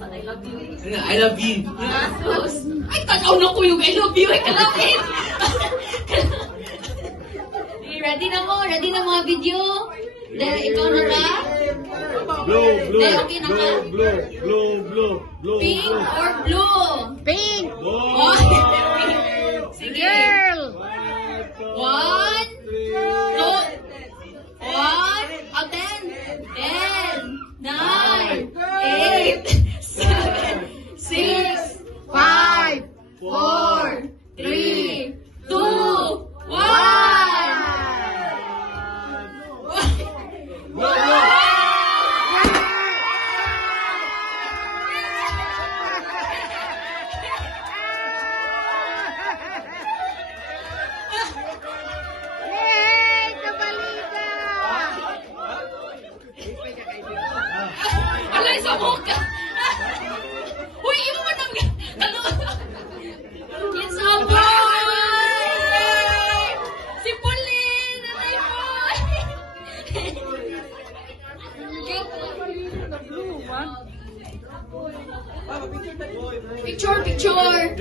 I love you. I love you. Tapos, ay, tanaw na ko yung I love you. Ay, kalapit. Ready na mo? Ready na mga video? Ikaw na ba? Blue, blue, Okay na ka? blue, blue, blue, blue. Pink or blue? Pink! Oh, sige. Girl! 1, 2, 1, 10, 9, 8, 7, 6, 5, 4, 3, 2, 1. Yay! Kabalita! Alay sa muka! Uy, imo man ang... It's a boy! Si Pauline! Alay boy! Picture, picture!